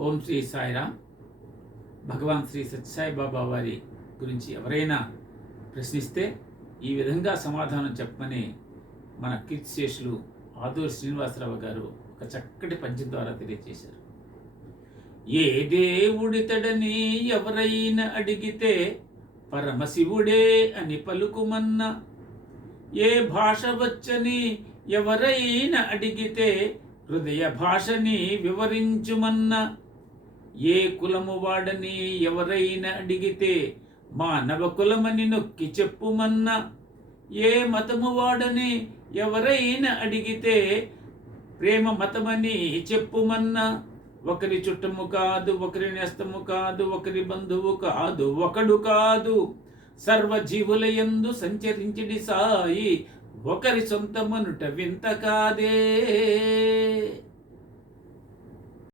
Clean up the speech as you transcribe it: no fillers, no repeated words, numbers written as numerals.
ఓం శ్రీ సాయిరామ్. భగవాన్ శ్రీ సత్యసాయి బాబా వారి గురించి ఎవరైనా ప్రశ్నిస్తే ఈ విధంగా సమాధానం చెప్పమని మన కీర్తిశేషులు ఆదూరి శ్రీనివాసరావు గారు ఒక చక్కటి పద్యం ద్వారా తెలియజేశారు. ఏ దేవుడితడని ఎవరైనా అడిగితే పరమశివుడే అని పలుకుమన్న, ఏ భాష వచ్చని ఎవరైనా అడిగితే హృదయ భాషని వివరించుమన్న, ఏ కులము వాడని ఎవరైనా అడిగితే మానవ కులమని నొక్కి చెప్పుమన్న, ఏ మతము వాడని ఎవరైనా అడిగితే ప్రేమ మతమని చెప్పుమన్న, ఒకరి చుట్టము కాదు, ఒకరి నేస్తము కాదు, ఒకరి బంధువు కాదు, ఒకడు కాదు, సర్వజీవుల యందు సంచరించిడి సాయి ఒకరి సొంతమనుట వింత కాదే.